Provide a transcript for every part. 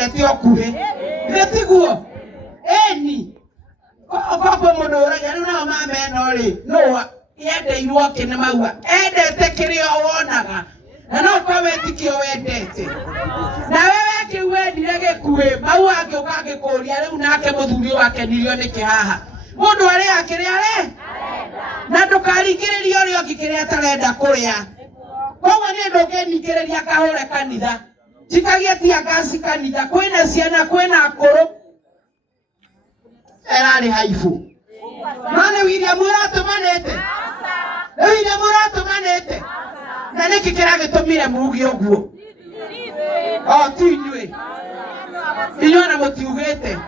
wendete okuhe ngetiguo eni kwa mundu uragia riu nao mameno ri no yendeirwo kine maua endete kirio wonaga na no kwa wetikio wendete na wewe kiwendire gikuhe maua angioka ngikuria riu nake muthuri wake nirio niki haha mundu ari akiria ri na ndukaringiriria uri okikiria tarenda kuria koguo ni ndunginingiriria kahure kanitha jikagia tia gasi kanitha kwina ciana kwina akuru erari haifu mane William uratumanete William uratumanete na niki kiragitumire mugi uguo tinywe inywe na mutiugete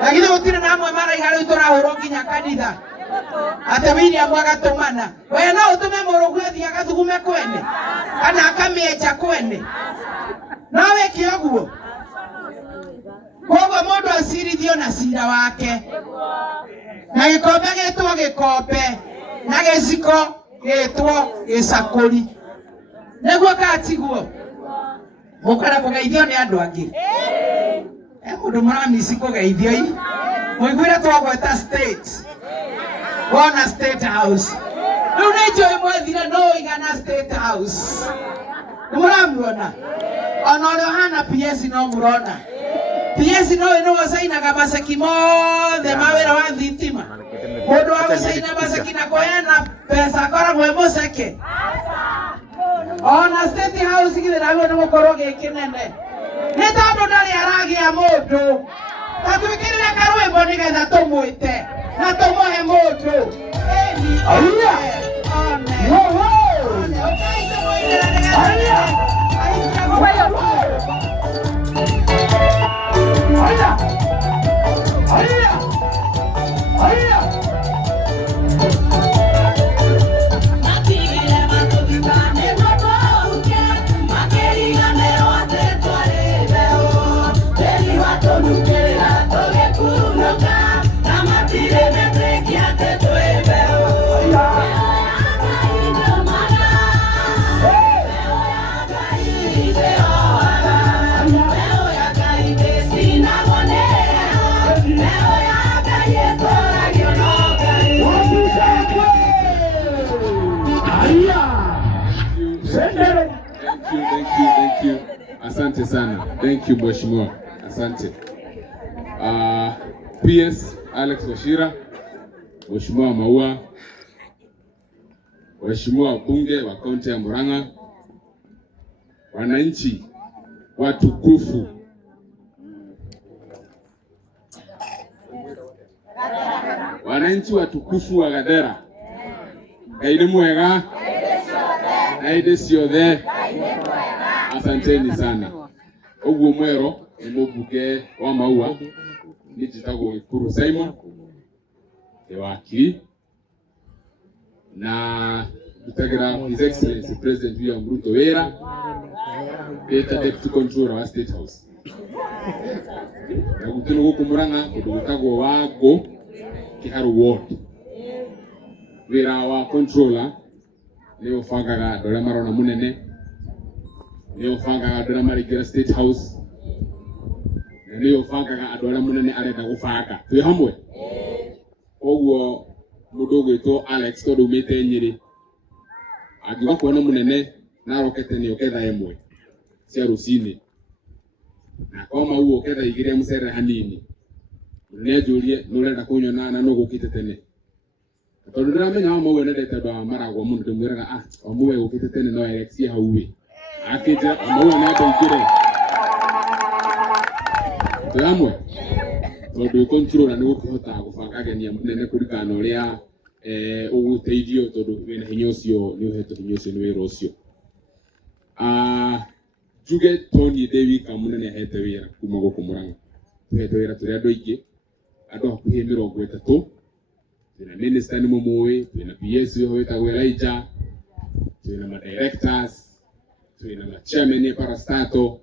lakini mutire namwe mara ihari turahuro nginya kanitha ate William agatumana we no utume murugu athia agathugume kwene kana akamieja kwene nawe kioguo koguo mundu acirithio na cira wake na gikombe gitwo gikombe na giciko gitwo gicakuri niguo katiguo mukara kugeithio ni andu angi mundu muramisi kugeithio i muiguire twagweta state wona state house riu ni njoi mwethire no igana state house nimuramuona ona uria hana PS no murona PS no ino wasainaga maceki mothe mawira wa thitima mundu wa gucaina maceki na koyana pesa koragwo muceke ona state house githiraguo ni gukorwo gikinene ni tondu ndari aragia mundu tatwikirire karwimbo nigetha tumwite na tumuhe mundu Thank you. Asante sana. Thank you Mheshimiwa. Asante. PS Alex Wachira, Mheshimiwa Maua, Mheshimiwa Bunge wa kaunti ya Murang'a, wananchi watukufu, wananchi watukufu wa Gathera, Ngai mwega na inde ciothe, asanteni sana. Uguo mwero ni mubuge wa Maua, ni jitagwo Gikuru Simon wakili na tutagira His Excellency President William Ruto wera Deputy Controller wa State House na gukino guku Murang'a kundu gutagwo Wago Kiharu Ward. Wira wa Controller ni ufangaga andũ marona munene, ni ufangaga andũ maringira State House, ni ufangaga andũ munene arenda gubanga twi hamwe. Koguo mundu gwitwo Alex tondu umite Nyeri agiwa kuona munene na rokete ni uketha emwe cia rucini na koma uo uketha igire mucere hanini ne jurie nurenda kunyona na no gukite tene tondu ndiramenya wa mwe ndete ndo maragwo mundu ndimwiraga omwe gukite tene no Alex hauwe akija mwe na ndikire tuamwe tondu controller ni gukuhota gubanga genia munene kurikana uria uguteithio tondu wina hinya ucio ni uheto hinya ucio ni wira ucio. Juge Tony David kamunene ahete wira kuma guku Murang'a tuhete wira turi andu aingi andu hakuhi 30 twina minister ni mumui twina PS wetagwo Elijah twina ma directors twina ma chairman parastato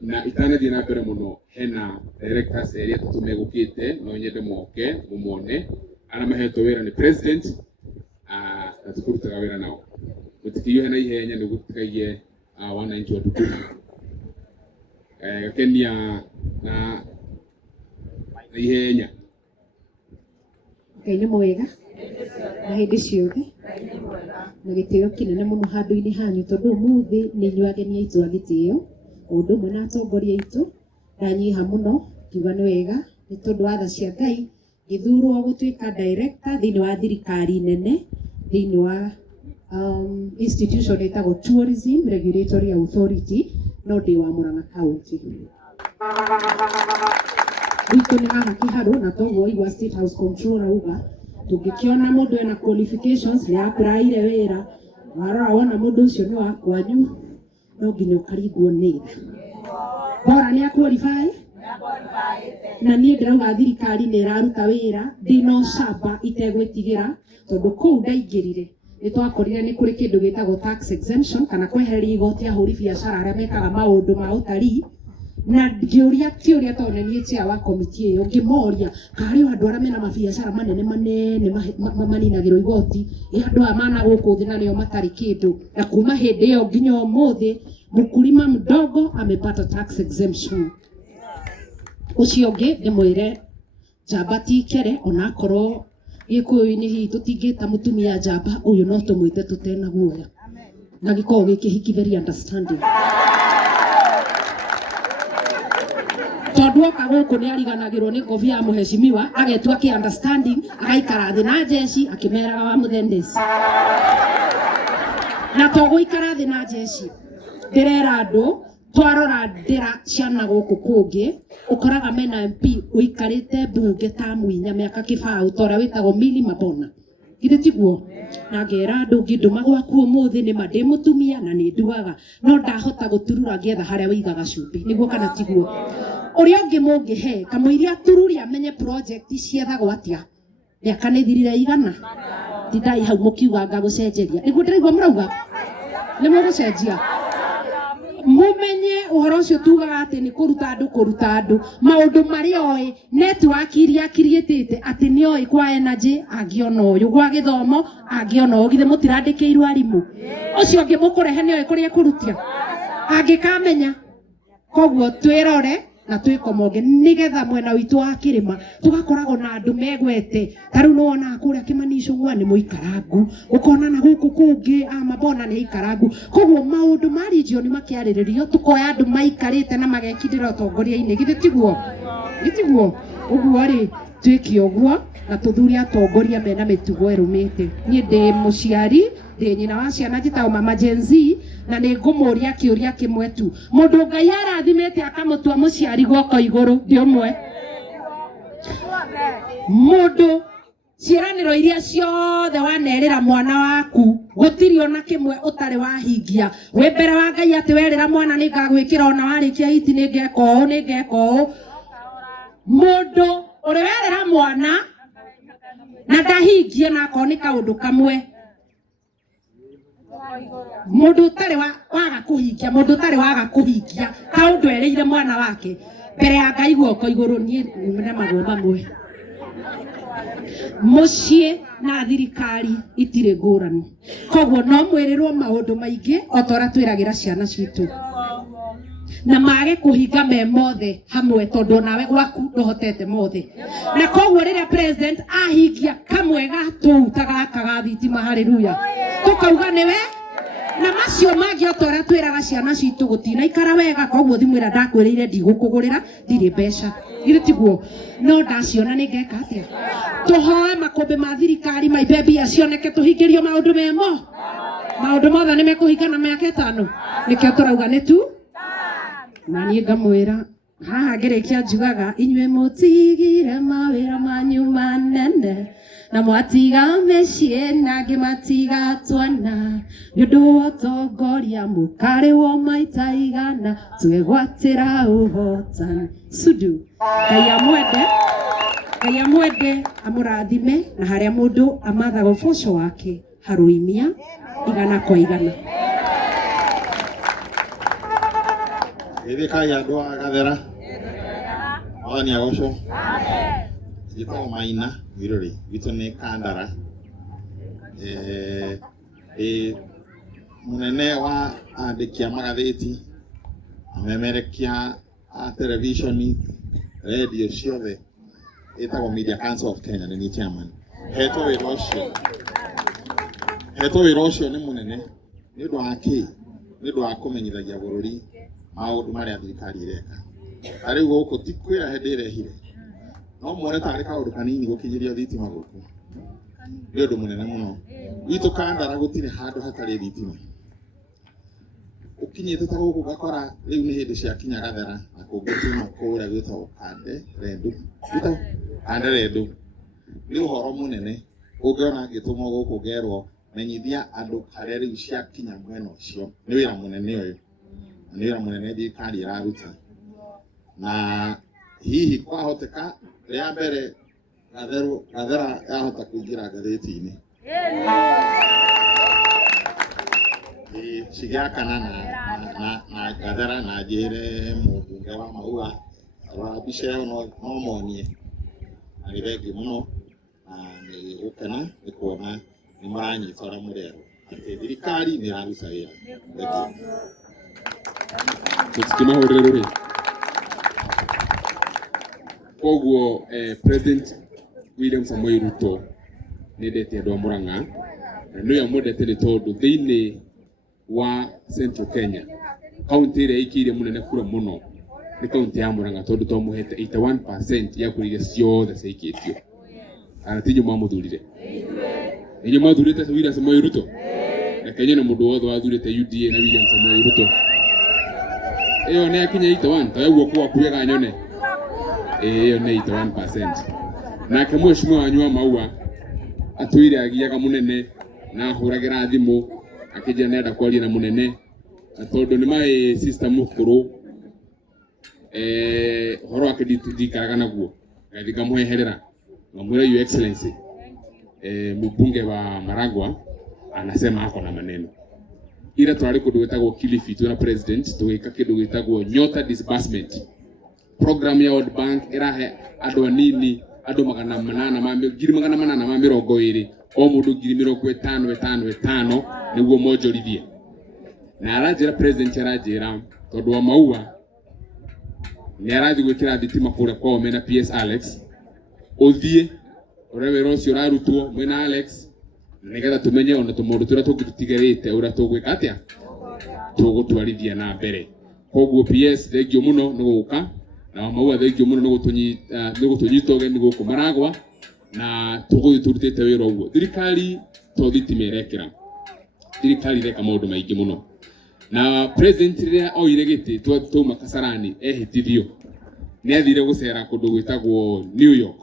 na itana dina mbere muno hena directors eria tutumegukite no nyende moke mumone ana maheto wira ni president atukurutaga wira nao gutikiyo hena ihenya ni gutikagie wananchi watukufu gakenia na ihenya Ngai nĩ mwega na hĩndĩ ciothe na gĩtĩo kĩnene mũno handũ-inĩ hanyu tondũ ũmũthĩ nĩ inyuĩ ageni aitũ a gĩtĩo ũndũ ũmwe na atongoria aitũ ndanyiha mũno kiuga nĩ wega nĩ tondũ wa tha cia Ngai ngĩthurwo gũtuĩka director thĩinĩ wa thirikari nene thĩinĩ wa institution ĩtagwo Tourism Regulatory Authority no ndĩ wa Murang'a County. Gwitũ nĩ haha Kĩharũ na toguo igua State House Controller uga tũngĩkĩona mũndũ ena qualifications nĩ applyire wĩra warora wona mũndũ ũcio nĩ wa kwanyu no nginya ũkaringwo nĩ tha. Bora nĩ qualify na niĩ ndĩrauga thirikari nĩ ĩraruta wĩra ndĩna ũcamba itegwĩtigĩra tondũ kũu ndaingĩrire nĩ twakorire nĩ kũrĩ kĩndũ gĩtagwo tax exemption kana kwehereria igoti ahũri biacara arĩa mekaga maũndũ ma ũtarii na ngĩũria kĩũria tondũ nĩ niĩ chair wa committee ĩyo ngĩmoria karĩ andũ arĩa mena mabiacara manene maninagĩrwo igoti andũ aya mana gũkũ thĩ na nĩo matarĩ kĩndũ na kuma hĩndĩ ĩyo nginya ũmũthĩ mkulima mdogo amepata tax exemption. Ucio ũngĩ ndĩmwĩre njamba ti kere ona akorwo gĩkũyũ-inĩ hihi tũtingĩta mũtumia njamba ũyũ no tũmwĩte tũtena guoya na gĩkorwo gĩkĩhiki very understanding tondũ oka gũkũ nĩ ariganagĩrwo nĩ kobi ya mũheshimiwa agetua kĩ understanding agaikara thĩ na jeshi akĩmeraga wa mũthendeci na tũgũikara thĩ na jeshi ndĩrera andũ twarora ndĩra ciana gũkũ kũngĩ ũkoraga mena MP ũikarĩte bunge ta Mwinya mĩaka kĩbaũ tora wĩtagwo Milly Mabona githĩ tiguo na ngera andũ ngĩndũma gwaku ũmũthĩ nĩ ma ndĩ mũtumia na nĩ nduaga no ndahota gũturura ngĩetha harĩa wĩigaga cumbĩ nĩguo kana tiguo ũrĩa ũngĩ mũngĩhe kamũiria atururi amenye project ciethagwo atĩa mĩaka nĩ thirire igana tindai hau mũkiuganga gũcenjeria nĩguo ndĩraigua mũrauga nĩ mũgũcenjia mumenye ũhoro ũcio tugaga atĩ nĩ kũruta andũ maũndũ marĩa oĩ network iria akiriĩtĩte atĩ nĩ oĩ kwa energy angĩona ũyũ gwa gĩthomo angĩona ũyũ githĩ mũtirandĩkĩirwo arimũ ũcio ũngĩ mũkũrehe nĩ oĩ kũrĩa kũrutia angĩkamenya koguo twĩrore na twĩkomonge nĩgetha mwena witũ wa kĩrĩma tũgakoragwo na andũ megwete tarĩu nĩ wonaga kũrĩa Kĩmani Ichung'wa nĩ mũikarangu ũkona na gũkũ kũngĩ Mabona nĩ ikarangu koguo maũndũ ma region makĩarĩrĩrio tukoya andũ maikarĩte na magekindĩra ũtongoria-inĩ githĩ tiguo ũguo rĩ twĩke ũguo na tũthure atongoria mena mĩtugo ĩrũmĩte niĩ ndĩ mũciari ndĩ nyina wa ciana njĩtagwo Mama Gen Z na nĩ ngũmũria kĩũria kĩmwe tu mũndũ Ngai arathimĩte akamũtua mũciari guoko igũrũ ndĩ ũmwe mũndũ ciĩranĩro iria ciothe wanerĩra mwana waku gũtirĩ ona kĩmwe ũtarĩ wahingia wĩ mbere wa Ngai atĩ werĩra mwana nĩ ngagwĩkĩra ona warĩkia hiti nĩ ngeka ũũ mũndũ ũrĩ werĩra mwana na ndahingie na akorwo nĩ kaũndũ kamwe mũndũ ũtarĩ waga kũhingia kaũndũ erĩire mwana wake mbere ya Ngai guoko igũrũ niĩ nĩ magũrũ mamwe mũciĩ na thirikari itirĩ ngũrani koguo no mwĩrĩrwo maũndũ maingĩ o ta ũrĩa twĩragĩra ciana citũ na mage kũhinga me mothe hamwe tondũ nawe gwaku ndohotete mothe na koguo rĩrĩa president ahingia kamwe gatũu ta gaka ga thitima haleluya tũkauga nĩwe na macio mangĩ o ta ũrĩa twĩraga ciana citũ gũtinaikara wega koguo thimwĩra ndakwĩrĩire ndigũkũgũrĩra ndirĩ mbeca githĩ tiguo no ndaciona nĩ ngeka atĩa tũhoe makũmbĩ ma thirikari maimbe mbia cioneke tũhingĩrio maũndũ memo maũndũ mothe nĩ mekũhinga na mĩaka ĩtano nĩkĩo tũrauga nĩ tu na niĩ ngamwĩra haha ngĩrĩkia njugaga inyuĩ mũtigire mawĩra manyu manene na mwatiga mĩciĩ na angĩ matiga twana nĩ ũndũ wa ũtongoria mũkarĩhwo maita igana twegwatĩra ũhotani Sudu Ngai amwende amũrathime na harĩa mũndũ amathaga ũboco wake harũimia igana kwa igana Ebe kaya doa gathera. Awani agosho. Jiko maina wirori. Vitone kandara. Munene wa andikia magatheti. Amemerekia television radio ciothe etagwo Media Council of Kenya ni chairman hetwo wĩra ũcio nĩ mũnene nĩ ũndũ wa kĩ nĩ ũndũ wa kũmenyithagia bũrũri maũndũ marĩa thirikari ireka arĩu gũkũ ti kwĩra hĩndĩ ĩrehire no muone tarĩ kaũndũ kanini gũkinyĩria thitima gũkũ nĩ ũndũ mũnene mũno witũ Kandara gũtirĩ handũ hatarĩ thitima ukinyĩte ta gũkũ gakora rĩu nĩ hĩndĩ cia kinya Gathera na kũngĩtima kũrĩa gwĩtagwo Kande Rendu nĩ ũhoro mũnene ũngĩona ngĩtũmwo gũkũ ngerwo menyithia andũ harĩa rĩu cia kinya mwena ũcio nĩ wĩra mũnene ũyũ nĩ wĩra mũnene thirikari ĩraruta na hihi kwahoteka rĩa mbere Gathera yahota kũingĩra ngathĩti-inĩ cigĩakana na Gathera na njĩre mũmbunge wa Maua wa mbica ĩyo no monie na nĩ thengiũ mũno na nĩ gũkena nĩ kuona nĩ maranyita ũrĩa mũrero atĩ thirikari nĩ ĩraruta wĩra tũtikĩmahũrĩre rũrĩ koguo President William Samoei Ruto nĩ endete andũ a Mũrang'a na nĩwe amwendete nĩ tondũ thĩinĩ wa Central Kenya kaunti ĩrĩa ĩikĩire mũnene kura mũno nĩ kaunti ya Mũrang'a tondũ twamũhete 81% ya kura iria ciothe ciaikĩtio ana ti inyuĩ mamũthurire inyuĩ mathurĩte William Samoei Ruto na Kenya nĩ mũndũ wothe wathurĩte UDA na William Samoei Ruto ĩyo nĩ akinya 81 ta ũguo kwa kuega nyone ĩyo nĩ 81% nake mheshimiwa wanyu wa Maua atwire agiaga mũnene na hũragĩra thimũ akĩnjĩra nenda kwaria na mũnene tondũ nĩ my sister mũkũrũ horo wake ndikaraga naguo ngathi ngamweherera ngamwĩra your excellency mbunge wa Maragwa anasema ako na maneno ila twarĩ kũndũ gwĩtagwo Kilifi twĩna president tũgĩka kĩndũ gwĩtagwo Nyota disbursement program ya World Bank ĩrahe andũ anini andũ 820 o mũndũ 50,000 nĩguo monjorithie na aranjĩra president aranjĩra tondũ wa Maua nĩ arathi gwĩkĩra thitima kũrĩa kwao mena PS Alex ũthiĩ ũrĩa wĩra ũcio ũrarutwo mwena Alex nĩgetha tũmenye ona tũmaũndũ tũrĩa tũngĩtũtigarĩte ũrĩa tũgwĩka atĩa tũgũtwarithia na mbere koguo PS thengiũ mũno nĩ gũka na Maua thengiũ mũno nĩ gũtũnyita ũgeni gũkũ Maragwa na tũgũthiĩ tũrutĩte wĩra ũguo thirikari to thitima ĩrekĩra thirikari ĩreka maũndũ maingĩ mũno na president rĩrĩa oire gĩtĩ twauma Kasarani ehĩtithio nĩ athire gũcera kũndũ gwĩtagwo New York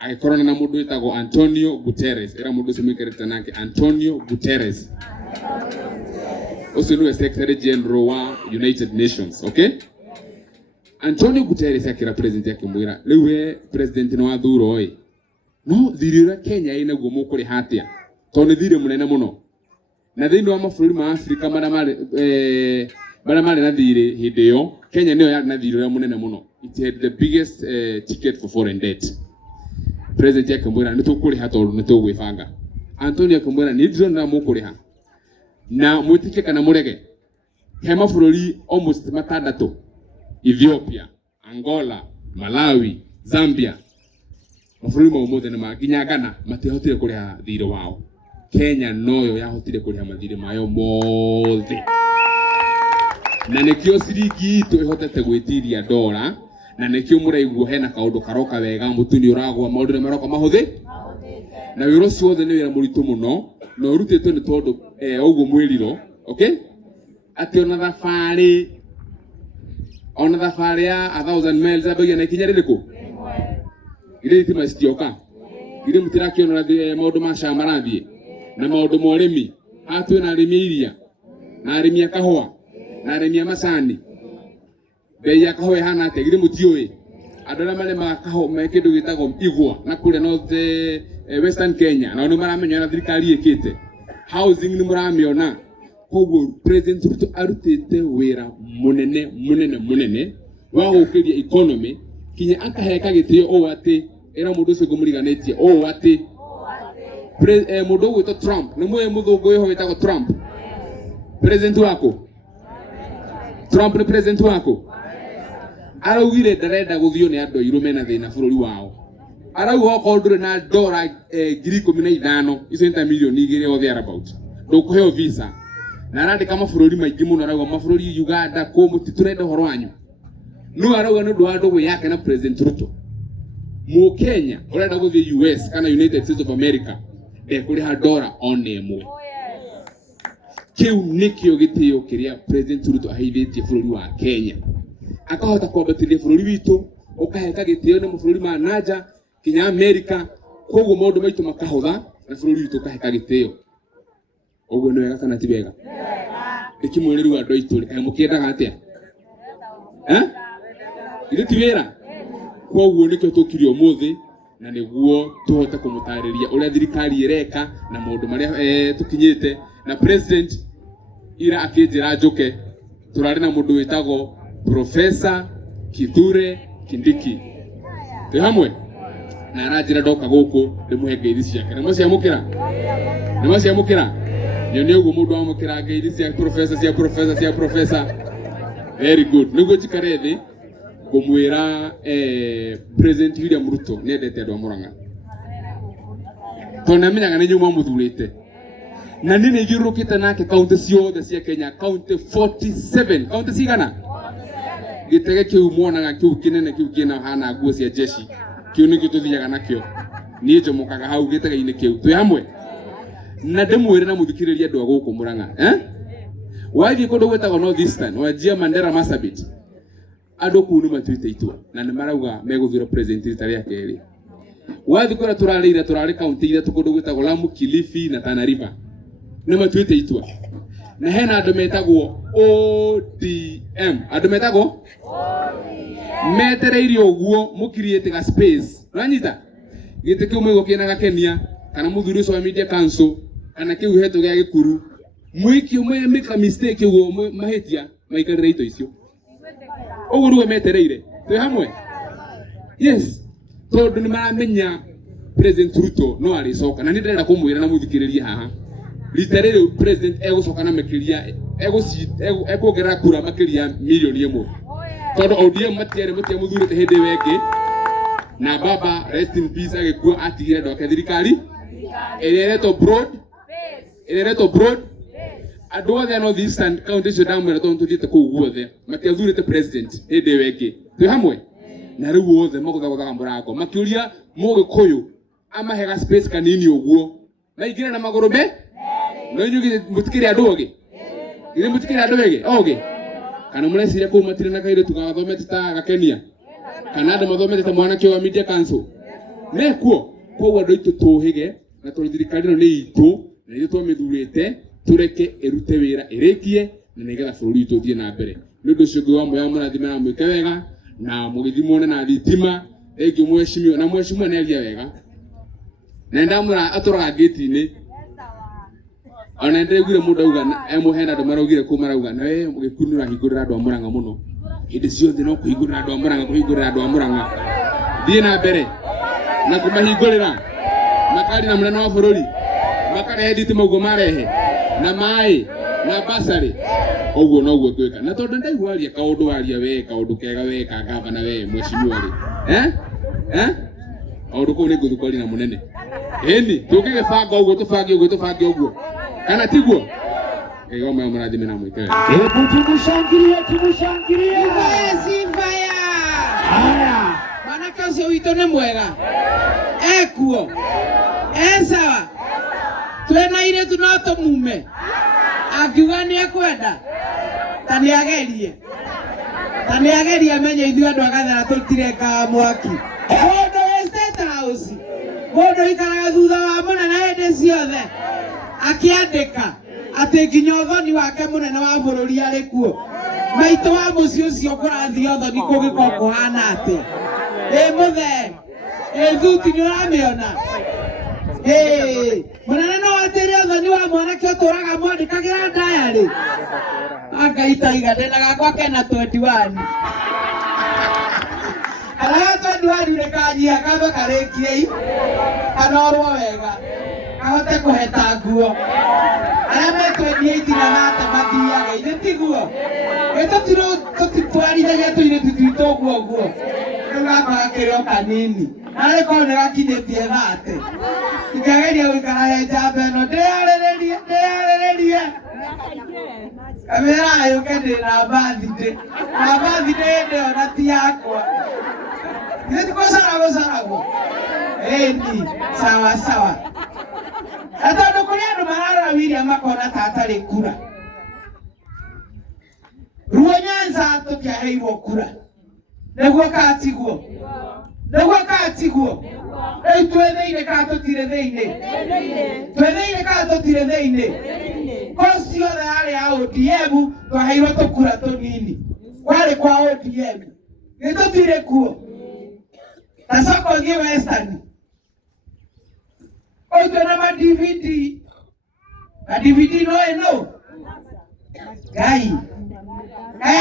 agĩkorana na mũndũ wĩtagwo Antonio Guterres era mũndũ ũcio mũikarĩte nake Antonio Guterres ũcio nĩwe Secretary General wa United Nations okay Antonio Guterres akĩra president akĩmwĩra rĩu we president nĩ wathuro no thirĩ ũrĩa Kenya ĩnaguo mũkũrĩ hatĩa tondũ nĩ thirĩ mũnene mũno na thĩinĩ wa mabũrũri ma Afrika marĩa marĩ na thirĩ hĩndĩ ĩyo Kenya nĩyo yarĩ na thirĩ ũrĩa mũnene mũno it had the biggest ticket for foreign debt president akĩmwĩra nĩ tũkũrĩha tondũ nĩ tũgwĩbanga Antonio akĩmwĩra nĩ ndĩrona mũkũrĩha na mwĩtĩkie kana mũrege he mabũrũri almost 6 Ethiopia Angola Malawi Zambia mabũrũri mau mothe nĩ manginya Ghana matihotire kũrĩha thirĩ wao Kenya noyo yahotire kũrĩha mathirĩ mayo mothe na nĩkĩo ciringi itũ ĩhotete gwĩtiria dola na nĩkĩo mũraigua hena kaũndũ karoka wega mũtuni ũragwa maũndũ nĩ maroka mahũthĩ na wĩra ũcio wothe nĩ wĩra mũritũ mũno na ũrutĩtwo nĩ tondũ ũguo mwĩriro okay atĩ ona thabarĩ ya 1000 miles ambagia na ikinya rĩrĩkũ ile thitima citioka ile mũtirakĩona maũndũ ma cama marathiĩ na maũndũ ma ũrĩmi hatwĩ na arĩmi iria na arĩmi a kahũa na arĩmi a macani bei ya kahũa hana atĩa ile mũtiũĩ andũ arĩa marĩmaga kahũa me kĩndũ gĩtagwo igwa na kũrĩa North Western Kenya na nĩ maramenya na thirikari ĩkĩte housing nĩ mũramĩona koguo president Ruto arutĩte wĩra mũnene wa gũkĩria economy kinya akaheka gĩtĩo ũũ atĩ era mũndũ ũcio ngũmũriganĩtie ũũ atĩ mũndũ ũgwĩtwo Trump nĩ mũĩ mũthũngũ ũyũ wĩtagwo Trump president wako Trump nĩ president wako araugire ndarenda guthio ni andu airu mena thina bururi wao arauga okorwo ndure na $15,000 icio nta milioni 2 o there about ndukuheo visa na arandika mabururi maingi muno arauga mabururi Uganda ko mutiturenda horo wanyu no arauga ndu wa ndugu yake na President Ruto mu Kenya urenda guthie US kana United States of America ekuriha $1 imwe kiu nikio gitio kiria President Ruto ahithetie bururi wa Kenya akahota kwambatithia bururi witu ukaheka gitio ni mabũrũri ma nanja kinya America koguo maundu maitu makahotha na bururi witu ukaheka gitio oguo ni wega kana ti wega ikimwiriru andu aitu rikai mukiendaga atia ile ti wera koguo nikio tukirio muthi na niguo tuhote kumutariria uria thirikari ireka na maundu maria tukinyite na president ira akinjira njuke turari na mundu witagwo Professor Kithure Kindiki te hamwe na aranjira ndoka guku ndimuhe ngeithi ciake na mwaciamukira nyoni uguo mundu amukira ngeithi cia professor very good niguo njikare thi ngumwira President William Ruto nendete andu a Murang'a tona menyaga ni nyuma muthurite na nini yurukite nake kaunti ciothe cia Kenya kaunti 47 kaunti cigana gitege kiu muonaga kiu kinene kiu kina hana nguo cia jeshi kiu ni gituthiaga nakio nie njomokaga hau gitege-ini kiu twi hamwe na ndimwire na muthikiriria andu a guku Murang'a wathi kundu gwetagwo North Eastern Wajir Mandera Marsabit andu kuu ni matuite itua na ni marauga meguthura president rita ria keri wathi kura turari kaunti ira tukundu gwetagwo Lamu Kilifi na Tana River ni matuite itua na hena andu metagwo ODM andu metagwo ODM metereirio uguo mukiriete ga space uranyita gite kiu mwigo kina gakenia kana muthuri ucio wa media council kana kiu heto gia gikuru mwiki umwe make mistake uguo mahitia maikarire ito icio uguo ruo metereire twi hamwe yes tondu ni maramenya President Ruto no aricoka na ndirenda kumwira na muthikiriria haha literally president egucoka na makiria ekuongerera kura makiria milioni 1 tondu ODM matiere muthurite hindi wengi na baba rest in peace agikua atigire ndoke thirikari ireretwo broad andu othe North Eastern county cio ndamwira tondu tuthiite kuu guothe matiathurite president hindi wengi twi hamwe na riu othe maguthaga murango makiuria mugikuyu amahega space kanini uguo maingire na maguru me no nyugi mutikiri andu oge ile mutikiri andu ege oge kana mureciria ku matire na kaire tugathomete ta gakenia kana andu mathomete ta mwana kio wa media council mekuo koguo andu itu tuhige na thirikari no ni itu na ithu twamithurite tureke erute wira irikie na nigetha bururi itu thie na mbere ni undu ucio ngwa moya murathime na mwike wega na mugithimone na thitima egi mweshimio na mweshimio na elia wega na ndamura aturaga gate-ini ona ndegwire mundu auga emuhena andu maraugire ku marauga na we mugikunura hingurira andu a Murang'a muno hindi ciothe no kuhingurira andu a Murang'a thie na mbere na kumahingurira makari na munene wa bururi makarehe thitima uguo marehe na mai na basari oguo noguo twika na tondu ndaiguaria kaundu waria we kaundu kega we ka gavana we mweshimiwa ri kaundu kuu ni nguthukori na munene eni tukigibanga uguo tubange uguo kana tiguo ego mwe murathime na mwike tumushangirie Simbaya haya bana kazi wito ni mwega ekuo sawa twena ile tunato mume akiuga ni ekwenda tani agerie menye ithu andu agathara tutire ka mwaki mundu State House mundu ikaraga thutha wa munene hindi ciothe akiandika ati nginya uthoni wake munene wa bururi ari kuo maitu wa muci ucio kurathi uthoni kugiko kuhana ati muthe thuti ni uramiona munene no atiri uthoni wa mwanake uturaga mwandikagira ndayari akaitaiga ndena gakwa kena 21 Ala 21 rekanyia kaba karekie kana orwo wega kahote kuheta nguo arĩa metwendiĩti na nate mathiaga ithe tiguo tũtitwarithagia tũirĩtu twitũ ũguo rĩu gaka gakĩrĩ o kanini narĩ korwo nĩ gakinyĩtie 30 ikageria gũikara he njamba ĩno ndĩyarĩrĩrie kamera yũke ndĩna birthday na birthday ĩyo na ti yakwa ithe tikũcaragũcaragwo ĩni sawa na tondũ kũrĩ andũ mararora William makona ta atarĩ kura ruo Nyanza tũtiaheirwo kura nĩguo katiguo rĩu twĩ thĩinĩ kana tũtirĩ thĩinĩ kosi ciothe yarĩ ya ODM twaheirwo tũkura tũnini kwarĩ kwa ODM nĩ tũtirĩ kuo na soko thiĩ Western oitwe na ma DVD no eno Ngai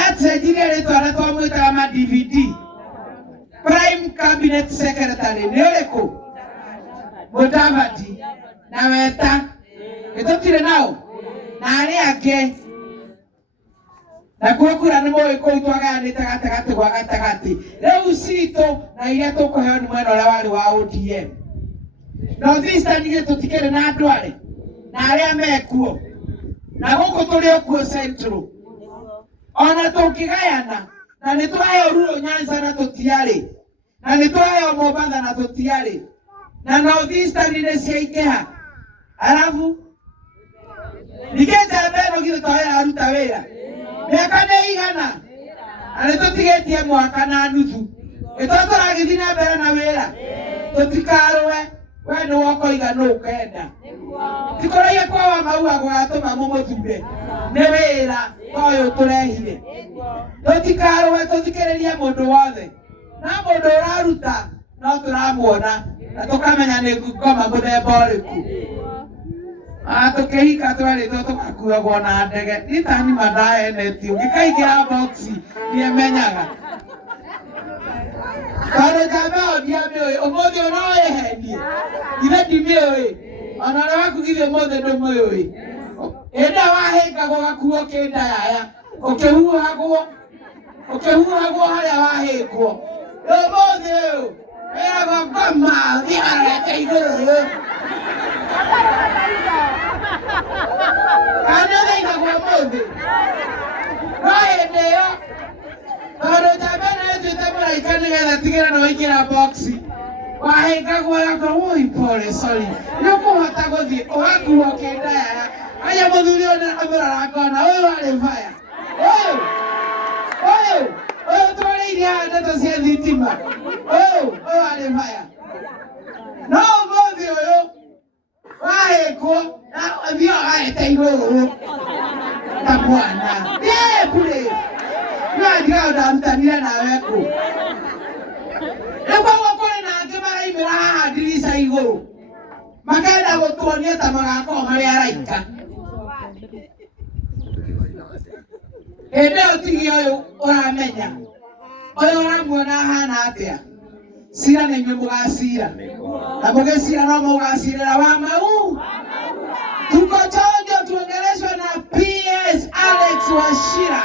atcenjirie rĩtwa rĩa twamwĩtaga ma DVD Prime Cabinet Secretary nĩ ũrĩkũ Mudavadi na Weta nĩtũtirĩ nao na arĩa angĩ na kura nĩ mũĩ kũu twagayanĩte gatagatĩ gwa gatagatĩ rĩu citũ na iria tũkũheo nĩ mwena ũrĩa warĩ wa ODM North Eastern tũtikĩrĩ na andũ arĩ na arĩa mekuo na gũkũ tũrĩ okuo Central ona tũngĩgayana na nĩ twaheo ruo Nyanza na tũtiarĩ na nĩ twaheo Mombatha na tũtiarĩ na North Eastern nĩ ciaingĩha arabu ningĩ njamba ĩno githĩ twahera aruta wĩra mĩaka nĩ igana na nĩ tũtigĩtie mwaka na nuthu ĩtwa tũragĩthiĩ na mbere na wĩra tũtikarũe we nĩ wokoiga nũ ũkenda tikũragia kwa wa maua gũgatũma mũmũthure nĩ wĩra toyũ tũrehire tũtikarũe tũthikĩrĩrie mũndũ wothe na mũndũ ũraruta no tũramuona na tũkamenya nĩ ngoma mũthemba ũrĩkũ tũkĩhika twerĩtwo tũgakuagwo na ndege nitani mandaheneti ũngĩkaingĩra boxi nĩemenyaga tondũ njamba ĩyo ndiamĩũĩ ũmũthĩ ũnoĩhenie ithe ndimĩũĩ ona ũrĩa wakugithia ũmũthĩ ndũmĩũĩ hĩndĩ ĩyo wahĩngagwo gakuo kĩndayaya ũkĩhuhagwo harĩa wahĩngwo ũmũthĩ ũyũ wĩragwo ngoma thiarete igũrũ kana ũthaithagwo ũmũthĩ no hĩndĩ ĩyo tondũ njamba ĩno ĩtuĩte mũraika nĩgetha tigĩra nĩ waingĩra boxi wahĩngagwo yakorwo woi pole sorry nĩũkũhota gũthiĩ ũgakuo kĩndayaya aya mũthuri ũyũ amũrora ngona ũyũ warĩ baya ũyũ twarĩirie haha ndeto cia thitima ũyũ warĩ baya no ũmũthĩ ũyũ wahĩngwo na ũthiĩ ũgahete igũrũ ta mwana kũrĩ nĩwandiga ũndarutanire nawe kũ rĩu koguo kũrĩ na angĩ maraimĩra haha ndirica igũrũ makenda gũtuonia ta magakorwo marĩ araika hĩndĩ ĩyo tigi ũyũ ũramenya ũyũ ũramuona hana atĩa cira nĩ inyuĩ mũgacira na mũgĩcira no mũgacirĩra wa mau tuko chonjo tuongeleshwe na PS Alex Wachira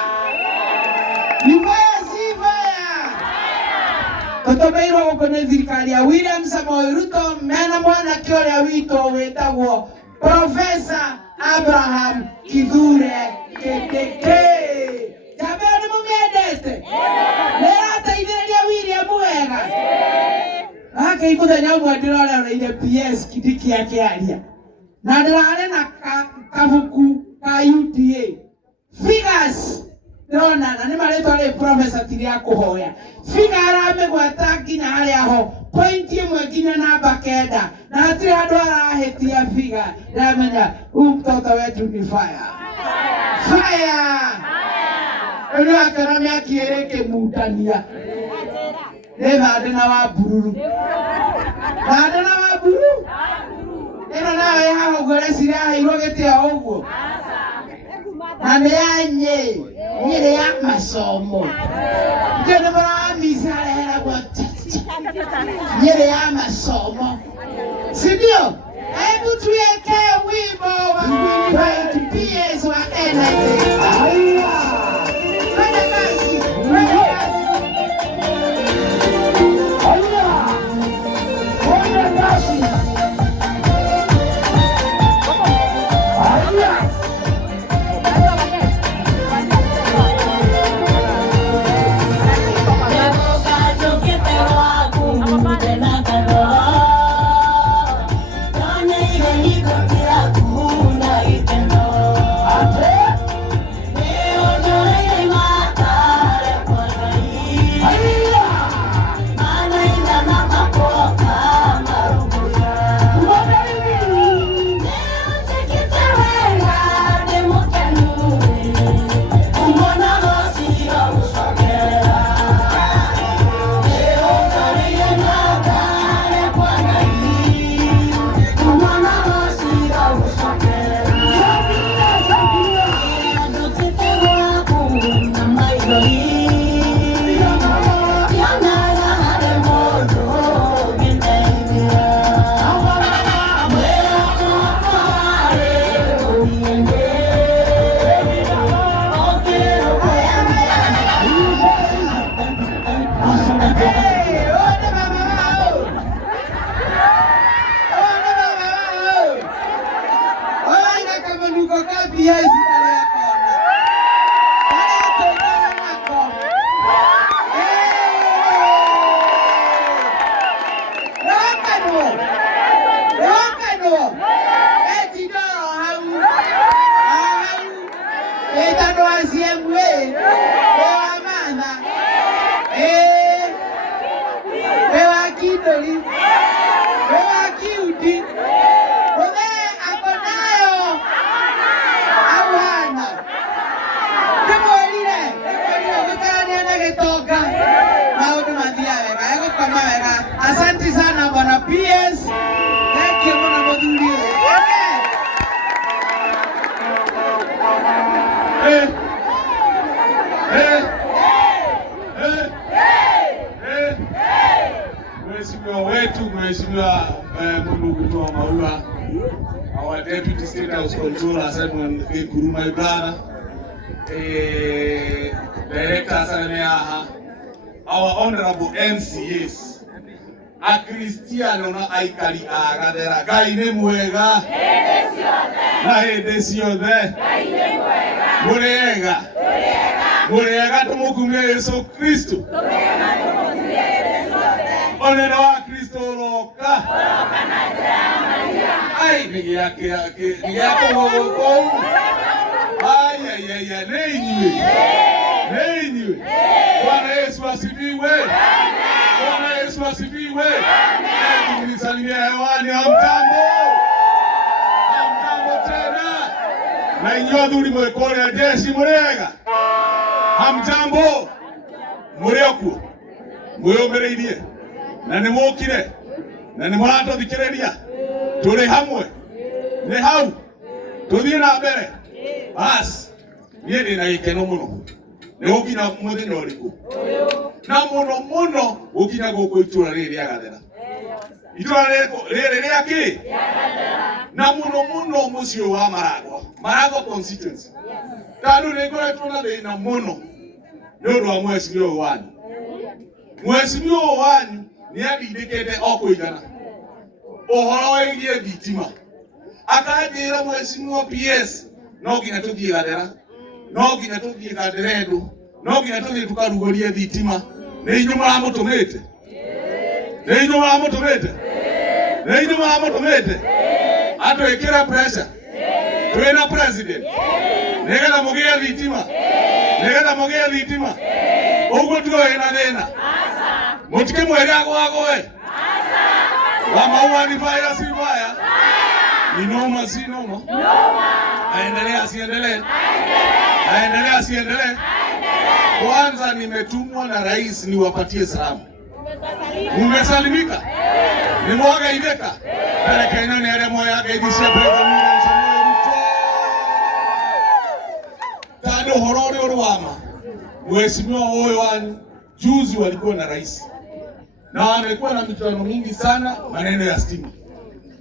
tũtũmĩirwo gũkũ nĩ thirikari ya William Samoei Ruto mena mwanake ũrĩa witũ wĩtagwo Professor Abraham Kithure Kindiki njamba ĩyo nĩmũmĩendete nĩĩrateithĩrĩria William wega nake mũthenya ũmwe ndĩrorereire PS Kindiki akĩaria na ndĩrarĩ na kabuku ka UDA figures ndĩrona na nĩ marĩtwa rĩ professor ti rĩa kũhoya figa aramĩgweta nginya harĩa ho point ĩmwe nginya namba 9 na hatirĩ handũ arahĩtia figa ndĩramenya huyu mtoto wetu ni fire rĩu akĩona mĩaki ĩrĩ ĩkĩmutania nĩthande na Wambururu ĩno nayo ĩ haha ũguo reciria yaheirwo gĩtĩo ũguo na nĩ ya Nyĩrĩ ya masomo ndio nĩ mũramisa areheragwo Nyĩrĩ ya masomo si ndio Hebu tuweke wimbo wa kuinvite PS wa Energy. Kwenda kazi, kwenda kazi. Kwenda kazi. Asante sana bwana PS. Thank you bwana Moduli. Mheshimiwa wetu, Mheshimiwa Mungu wa Maua, our Deputy State House Controller Simon Kuruma, my brother, Director Saneaha, our Honorable MCAs, a Christiano na aikari agadera, Ngai nĩ mwega, na hĩndĩ ciothe, mũrĩega tũmũkumie Yesu Kristo, oneno wa Kristo roka ai nigĩake gũkũ ai nĩ inyuĩ Bwana Yesu asifiwe. Bwana Yesu asifiwe. Nisalimia hewani, hamjambo tena, na inyuĩ athuri mwĩkũrĩa jeshi mũrĩega, hamjambo, mũrĩ okuo mwĩyũmĩrĩirie na nĩ mũkire na nĩ mũratũthikĩrĩria, tũrĩ hamwe, nĩ hau tũthiĩ na mbere. Basi niĩ ndĩ na gĩkeno mũno nĩ gũkinya mũthenya ũrĩkũ, na mũno gũkinya gũkũ itũũra rĩrĩ rĩa Gathera, itũũra rĩrĩ rĩa kĩ, na mũno mũciĩ wa Marango constituency, tondũ nĩ ngoretwo na thĩna mũno nĩ ũndũ wa mheshimiwa wanyu. Mheshimiwa wanyu nĩ andindĩkĩte o kũigana ũhoro wĩgiĩ thitima, akanjĩra Mheshimiwa PS no nginya tũthiĩ Gathera, no nginya tũthiĩ Gatherendu, no nginya tũthiĩ tũkarugũrie thitima. Nĩ inyuĩ mũramũtũmĩte, nĩ inyuĩ mũramũtũmĩte atwĩkĩra pressure twĩna president nĩgetha mũgĩe thitima, ũguo tuoĩ na thĩna mũtikĩmwĩre agwagwe wa Maua ni fire si fire, ni noma si noma, aendelee asiendelee. Kwanza nimetumwa na rais niwapatie salamu. Umesalimika? Ni mwaga ideka. Pelekeni ni ale moya gaidisha President Samuel Ruto. Tado horori orwama. Mheshimiwa wao wani juzi walikuwa na rais. Na wamekuwa na mikutano mingi sana maneno ya stima.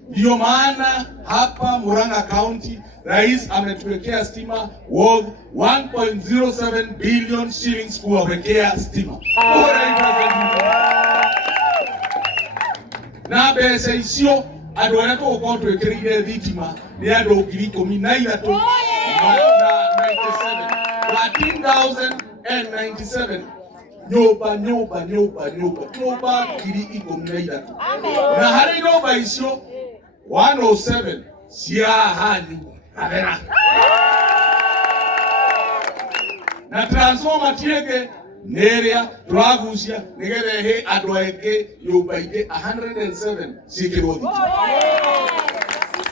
Ndio maana hapa Murang'a County rais ametuwekea stima worth 1.07 billion shillings kuwawekea stima. Na pesa icio andũ arĩa tũgũkorwo twĩkĩrĩire thitima nĩ andũ 13,097 13,097 nyũmba 13,000 na harĩ nyũmba icio 107 cia hanyu Gabera na transformer tienge neria twagucia nigetha he andũ aingĩ nyũmba ingĩ 107 ciĩkĩrwo thitima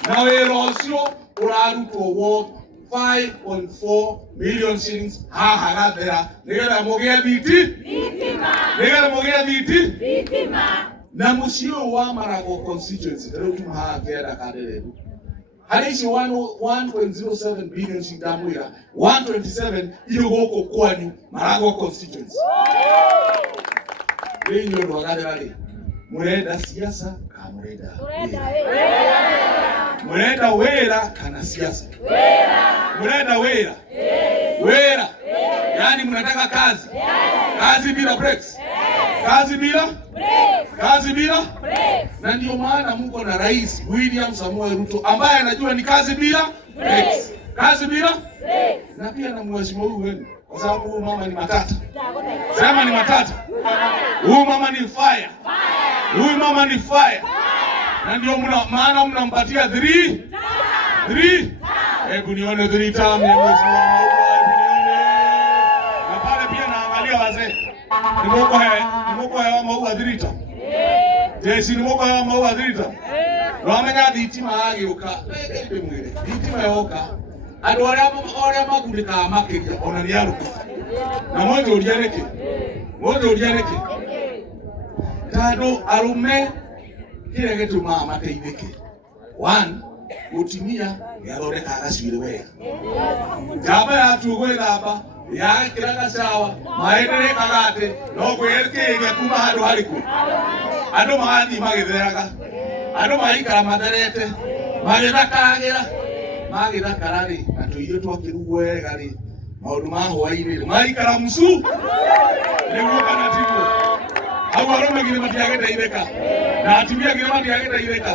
na wĩra ũcio ũrarutwo worth 5.4 million shillings haha Gabera nigetha mũgĩe thitima na mũciĩ ũyũ wa Marago constituency rĩu tumahaha kĩenda kandereru harĩ icio 1.07 billion cindamwĩra 127 irĩ gũkũ kwanyu Marago constituency. Rĩu nĩ ũndũ wa Gabera rĩ mũrenda siasa kana mũrenda wĩra kana siasa? Mũrenda wĩra? Yaani mnataka kazi? Kazi bila breaks? Kazi bila? Na ndio maana mko na Rais William Samoei Ruto ambaye anajua ni kazi bila breaks. Na pia na mheshimiwa huyu wenu kwa sababu huyu mama ni matata. Sema ni matata. Huyu mama ni fire. Na ndio maana mnampatia 3. Hebu nione 3 term ya mheshimiwa Maua. Na pale pia naangalia wazee. Nimoko ya Maua 3 term. Jeshi nimoko ya Maua 3 term. Wamenya thitima agĩũka. Thitima yoka. Andũ arĩa magundĩkaga makĩria ona nĩ arũme. Na mũndũ ũria nĩkĩ? Tondũ arũme kĩrĩa gĩtũmaga mateithĩke. 1 gũtimia gĩathondeka gacuĩrĩ wega. Njamba yatu gwĩthamba yakĩra gacawa maenderekaga atĩ no kwĩrĩkĩrĩria kuma handũ harĩkũ. Andũ magathiĩ magĩtheraga. Andũ maikara matherete magĩthakara rĩ na tũirio twakĩrugwo wega rĩ maũndũ ma hwaĩ-inĩ maikara mucu nĩguo kana tiguo. Hau arũme ngire matiagĩteithĩka na atumia ngire matiagĩteithĩka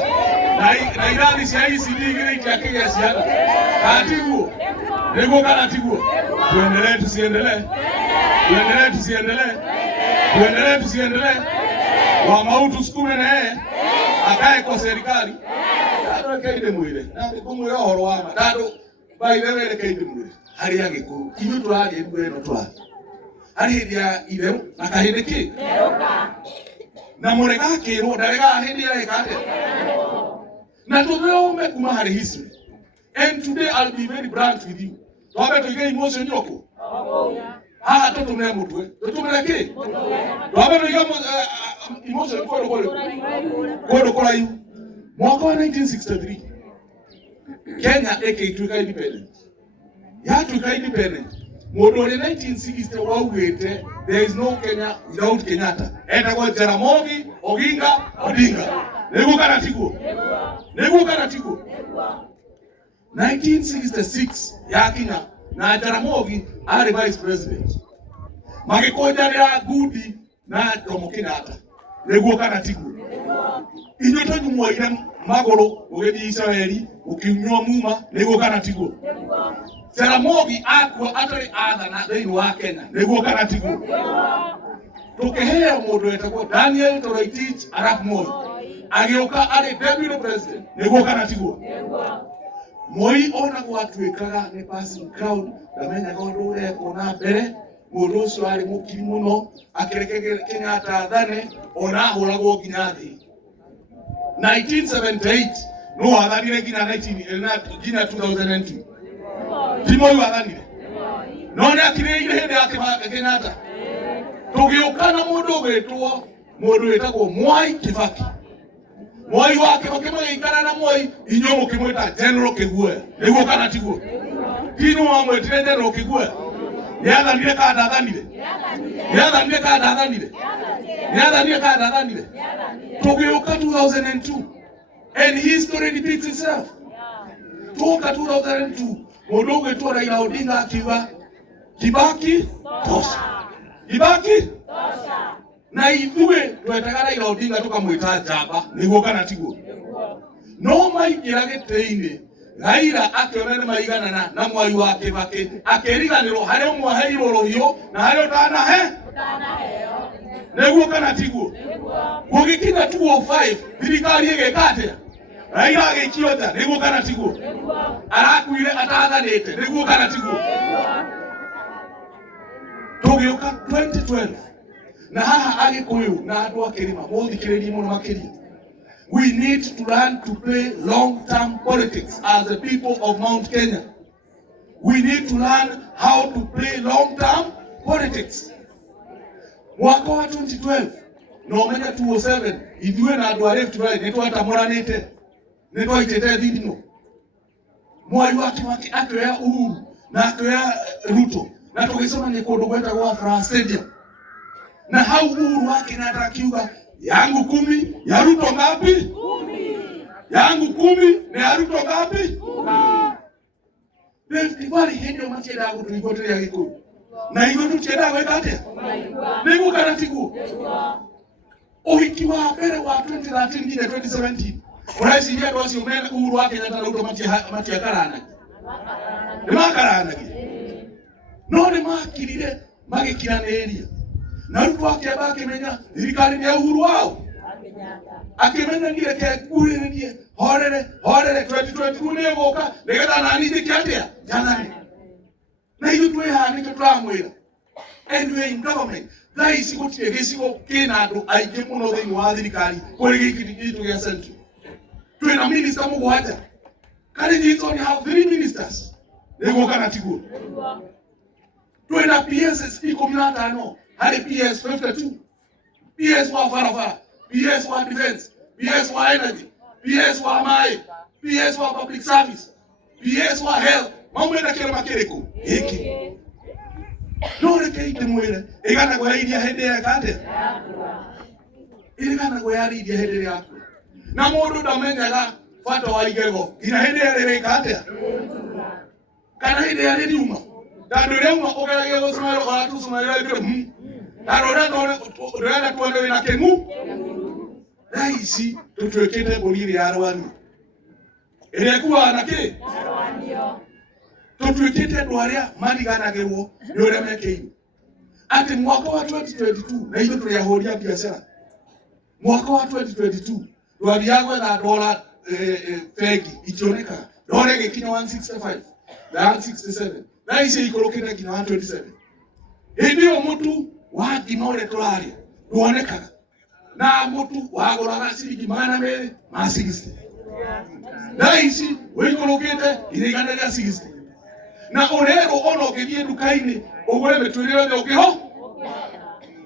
na irathi cia ICD ngire itiakĩgĩa ciana kana tiguo nĩguo kana tiguo. Tuendelee wa mautu sukume na yeye akae kwa serikali tado kaide mwire na kumwira horo wa tado baithewele kaide mwire hari agĩkũrũ inyu tũragĩ ngweno twa hari hĩndĩ ya itherũ na kahĩndĩ kĩ na mũrega akĩrwo ndarega hĩndĩ ya ĩkate na tũthome kuma harĩ history. And today I'll be very blunt with you. Twambe tũige emotion yoko haha tũtũmĩre mũtwe tũtũmĩre kĩ twambe tũige emotion kũndũ kũraihu. Mwaka wa 1963 Kenya ĩkĩtuĩka independent. Yatuĩka independent mũndũ ũrĩ 1960 waugĩte there is no Kenya without Kenyatta etagwo Jaramogi Oginga Odinga. Nĩguo kana tiguo? 1966 yakinya na Jaramogi arĩ vice president magĩkũnjanĩra ngundi na Jomo Kenyatta. Nĩguo kana tiguo? Inyuĩ tũnyuoire magũrũ ũgĩthiĩ Israeli ũkiunyua muma. Nĩguo kana tiguo? Jaramogi akua atarĩ athana thĩinĩ wa Kenya. Nĩguo kana tiguo? Tũkĩheo mũndũ wetagwo Daniel Toroitich arap Moi agĩũka arĩ deputy president. Nĩguo kana tiguo? Moi ona gwatuĩkaga nĩ passing crowd ndamenyaga ũndũ ũrekwo na mbere. Mũndũ ũcio arĩ mũkiri mũno akĩreke Kenyatta athane ona ahũragwo nginya thĩ. 1978 no wathanire nginya 2002. Ti Moi wathanire? No nĩ akirĩire hĩndĩ ya Kenyatta. Tũgĩũka na mũndũ wĩtagwo Mwai Kibaki. Mwai wa Kibaki magĩikara na Moi inyuĩ mũkĩmwĩta General Kĩguoya. Nĩguo kana tiguo? Ti nũũ wamwĩtire General Kĩguoya? Nĩathanire kana ndathanire? Tũgĩũka 2002 And history repeats itself. Toka 2002, mundu ugwitwo Raila Odinga akiuga Kibaki tosha. Kibaki tosha. Na ithuĩ twetaga Raila Odinga tukamwĩta njamba nĩguo kana tiguo. No maingĩra gĩtĩ-inĩ Raila akĩona nĩ maiganana na mwai wa Kibaki akĩriganĩrwo harĩ ũmwe heirwo rũhiũ na harĩ ũtanaheo. Nĩguo kana tiguo. Gũgĩkinya 205 thirikari ĩgĩka atĩa? Raila agĩikio nja nĩguo kana tiguo. Arakuire atathanĩte nĩguo kana tiguo. Tũgĩũka 2012 na haha Agĩkũyũ na andũ a Kĩrĩma mũthikĩrĩrie mũno makĩria. We need to learn to play long-term politics as the people of Mount Kenya. We need to learn how to play long-term politics. Mwaka wa 2012 no menya 207 ithuĩ na andũ a Rift Valley nĩtwatamũranĩte nĩtwaitĩte thithino. Mwai wa Kibaki akĩoya Uhuru na akĩoya Ruto na tũgĩcemania kũndũ gwetagwo Afraha Stadium. Na hau Uhuru wa Kenyatta akiuga yangu 10 ya Ruto ngapi? 10. Yangu 10 na ya Ruto ngapi? 10. Rift Valley hĩndĩ matiendaga gũtũigotĩria Gĩkũyũ. Na igũrũ tũtiendaga gwĩka atĩa? Nĩguo kana tiguo? Ũhiki wa mbere wa 2013 nginya 2017 ũreciria andũ acio mena Uhuru wa Kenyatta na Ruto matiakaranagia. Nĩmakaranagia. No nĩmakirire magĩkiranĩria. Na Ruto akĩamba akĩmenya thirikari nĩ Uhuru wao. Akĩmenya nĩreke kurĩrĩrie horere 2022 nĩgũka nĩgetha nani njĩke atĩa? Janane. Na ithuĩ twĩhaha nĩkĩo tũramwĩra. And we in government. Thaa ici gũtirĩ gĩcigo kĩna andũ aingĩ mũno thĩinĩ wa thirikari kũrĩ gĩkĩ gitũ gĩa Central. Twĩna minister mũgwanja. Kalenjin only have 3 ministers. Nĩguo kana tiguo. Twĩna PSs 15 harĩ PS 52. PS wa barabara, PS wa defense, PS wa energy, PS wa maĩ, PS wa public service, PS wa health. Maumĩra kĩrĩma kĩrĩkũ? Gĩkĩ. No reke ndĩmwĩre ĩganagwo ya iria hĩndĩ ya kate. Ĩganagwo ya iria hĩndĩ ya kate. Na mũndũ ndamenyaga bata wa igego ina hĩndĩ ya rĩrĩ kate. Kana hĩndĩ ya rĩriuma. Tandũ rĩuma ũgeragia gũcumĩrwo ũratũcumĩrwo ĩkĩrĩ Rwanda tuone wina kemu. Thaa ici tũtuĩkĩte mbũri ya arwani. Ĩrĩa ĩkuaga na kĩ? Arwanio. Tũtuĩkĩte andũ arĩa mariganagĩrwo nĩ ũrĩa mekĩirwo. Atĩ mwaka wa 2022 na ithuĩ tũrĩ ahũri a biacara. Mwaka wa 2022 twathiaga gwetha ndora bengi itionekaga. Ndora ĩgĩkinya 165 na 167. Thaa ici ikũrũkĩte nginya 127. Hĩndĩ ĩyo mũtu wa ngima ũrĩa tũrarĩa nduonekaga. Na mũtu wagũraga ciringi 200 ma 60. Thaa ici wĩikũrũkĩte igana rĩa 60. Na ũrerwo ona ũgĩthiĩ nduka-inĩ ũgũre mĩtu yothe ũkĩho.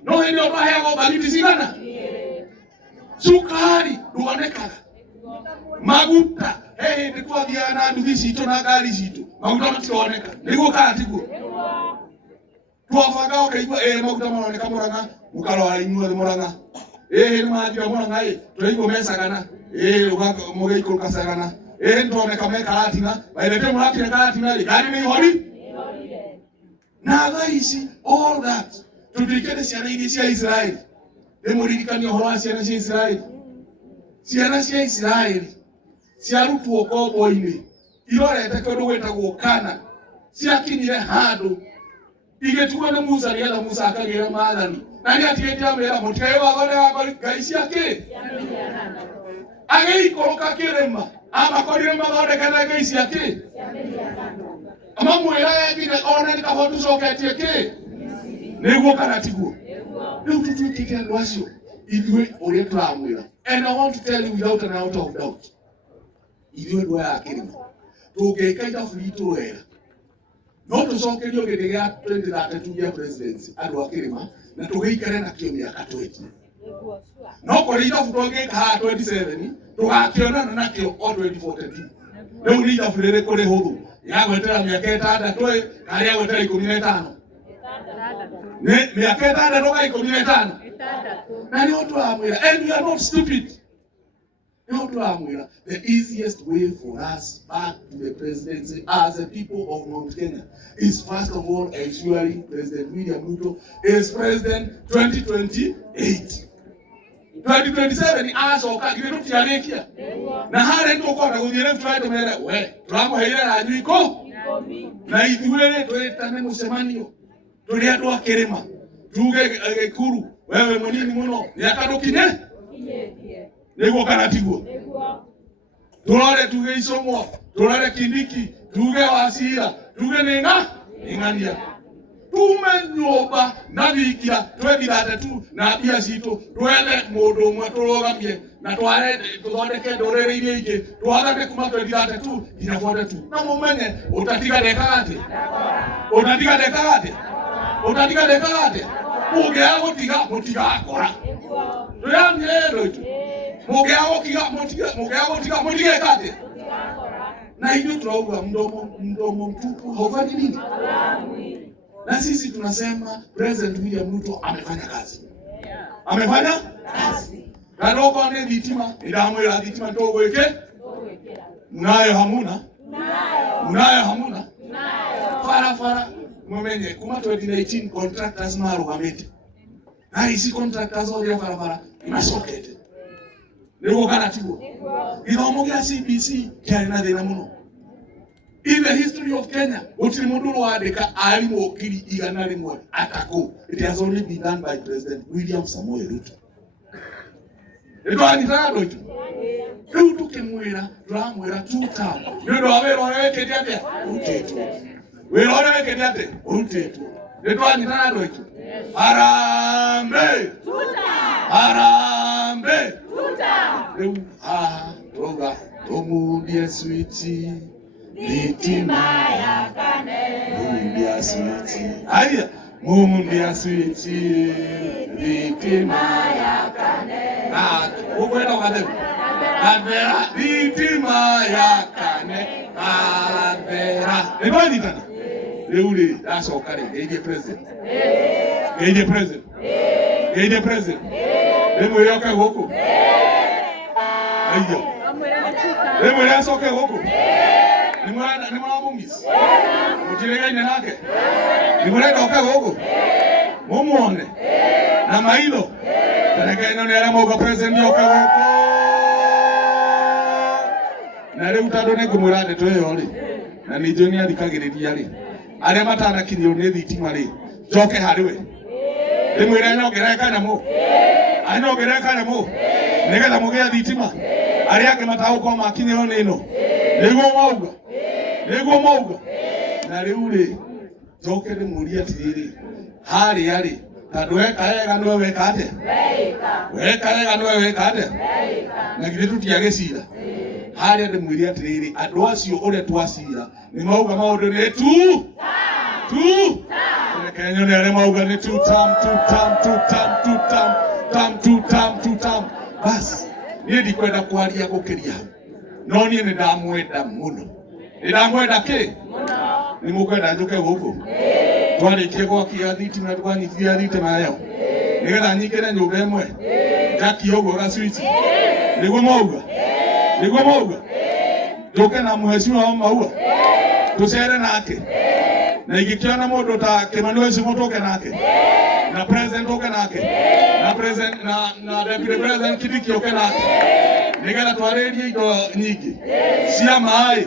No hĩndĩ ĩyo twaheagwo bagiti cigana? Cukari nduonekaga. Maguta he hĩndĩ twathiaga na nduthi citũ na ngari citũ maguta matironeka. Nĩguo kana tiguo? Twabanga ũkaigua maguta maroneka Mũrang'a mũkarora inyuothe Mũrang'a. Nĩ mathira Mũrang'a tũraigua mecagana mũgĩikũrũka cagana. Nĩtũroneka me Karatina bairĩte mũrakinya Karatina ngari nĩ ihori. Na thaa ici all that tũtuĩkĩte ciana iria cia Israeli. Nĩmũririkanie ũhoro wa ciana cia Israeli. Ciana cia Israeli ciarutwo kombo-inĩ irorete kĩndũ gwĩtagwo Kana. Ciakinyire handũ igĩtuo nĩ Musa nĩgetha Musa akagĩre maathani. Na nĩ atigĩte amĩra mũtikae wathondeka ngai ciake. Agĩikũrũka kĩrĩma amakorire mathondekete ngai ciake. Amamwĩraga nginya ona nĩ kaba tũcoketie kĩ? Nĩguo kana tiguo? Rĩu tũtuĩkĩte andũ acio ithuĩ ũrĩa tũramwĩra. And I want to tell you without an out of doubt. Ithuĩ andũ aya a Kĩrĩma tũngĩka ithabu ritũ wega. No tũcokerio gĩtĩ gĩa 2032 gĩa presidency andũ a Kĩrĩma na tũgĩikare nakĩo mĩaka 20. No kũrĩ ithabu tũngĩka haha 27 tũgakĩonana nakĩo o 2042. Rĩu nĩ ithabu rĩrĩkũ rĩhũthũ ya gwetera mĩaka 6 kana ya gwetera 15? Nĩ mĩaka 6 ga 15. Na nĩ ũndũ wa mwĩra. And we are not stupid. No turamwira, the easiest way for us back to the presidency as a people of Mount Kenya is first of all ensuring President William Ruto is president 2028. 2027 asoka githu tiarekia na hare ntukona guthire twaito mere we turamuheire ranyu iko na ithuere twetane mucemanio turi andu akirima tuge Gikuru wewe munini muno niakadukinye niguo kana tiguo turore tuge Icomo turore Kindiki tuge Wasira tuge Ng'ania tume nyumba na bikia twethirate tu na bia citu twethe mundu umwe turugamie na tware tuthondeke ndorere iria ingi twathake kuma twethirate tu nginya twende tu na mumenye utatiga dekagate mugea gutiga mutigakora tuyamyero tu mugea gutiga mutigekate na hiyo tunauga mdomo mtupu haufanyi nini. Na sisi tunasema President William Ruto amefanya kazi. Amefanya kazi. Na ndogo ane vitima, idamwela vitima ndogo eke. Munayo hamuna? Munayo. Fara. Mumenye, kuma 2018 contractors marugamete. Na isi contractors oria fara. Imasokete. Niguo kana tiguo. Ithomo gia CBC kiari na thina muno. In the history of Kenya, utiri mundu wandika arimu okiri igana rimwe atako. It has only been done by President William Samoei Ruto. Etwanitana ndoitu. Riu tukimwira turamwira tuta. Ndio wawero wekete atia utetu. Wero wekete atia utetu. Etwanitana ndoitu. Harambe. Tuta. Harambe. Tuta. Riu roga omudie switi. Vitima ya kane Mumundia switi Aya Mumundia switi Vitima ya kane ukwenda wakademu Kadera Vitima ya kane Kadera Ebani tana Euli That's okari Geje president Geje president Emu yoke woko Aya Emu yoke woko Ni mwana mumisi. Mutiregane nake. Ni mwana doka gogo. Mumuone. Na mailo. Terekene ni ara moga president yoka gogo. Na riu tandone kumurade toyori. Na ni joni athikagiriria ri. Aria matana kinyo ni thitima ri. Joke hariwe. Ndimwire nyogereka nyamo. Anyogereka nyamo. Nigetha mugia thitima. Aria ke matauko makinyo nino. Niguo mauga na riu ri joke ri muria tiriri hari tandu weka no weka ate weka no weka ate na githe tutiagicira hari ndi muria tiriri andu acio ure twacira ni mauga maundu ni tu Kenya ni ari mauga ni tu tam bas ni ndikwenda kwaria gukiria no ni ndamwenda muno ndamwenda ki muno ni mukwenda njuke guku twarikie gwakia thitima twanyithia thitima nayo nigetha nyingire nyumba imwe jaki ogora switch niguo mauga njuke na muheshimiwa wa Maua tucere nake na igikiona mundu ta Kimani wa Icumo tuke nake na president tuke nake na president na deputy president Kindiki tuke nake nigetha twaririe indo nyingi cia mai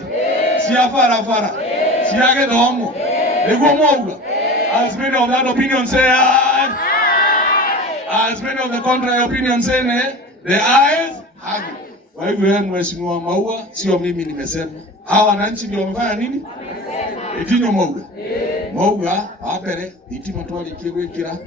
cia farafara cia githomo niguo mauga. As many of that opinion say aye. As many of the contrary opinion say nay. The ayes have it. Kwa hivyo mheshimiwa wa Maua sio mimi nimesema. Hawa wananchi ndio wamefanya nini? Etinyo mauga. Mauga apere itima twalikie gwikira